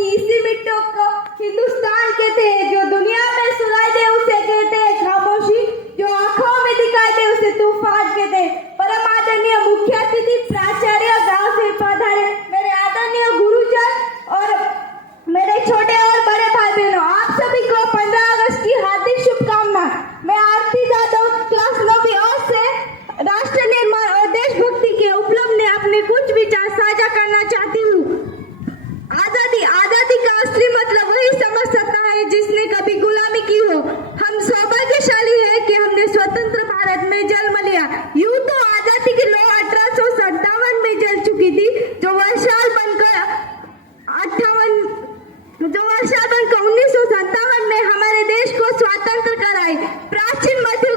की इसी मिट्टी को हिंदुस्तान कहते हैं। जो दुनिया में सुनाई दे उसे कहते हैं खामोशी, जो आंखों में दिखाई दे उसे तूफान कहते हैं। परम आदरणीय मुख्य अतिथि प्राचार्य, गांव से पधारे मेरे आदरणीय गुरुजन और मेरे छोटे और बड़े भाई बहनों, आप सभी को 15 अगस्त की हार्दिक शुभकामनाएं। मैं आरती जादव क्लास 9वीं A से राष्ट्र निर्माण और देशभक्ति के उपलब्ध में अपने कुछ विचार साझा करना चाहती हूँ। आजादी का असली मतलब वही समझ सकता है जिसने कभी गुलामी की हो। हम सौभाग्यशाली है कि हमने स्वतंत्र भारत में जन्म लिया। यूं तो आजादी की लौ 1857 में जल चुकी थी, जो वर्षाल बनकर 1957 में हमारे देश को स्वतंत्र कराई। प्राचीन मध्य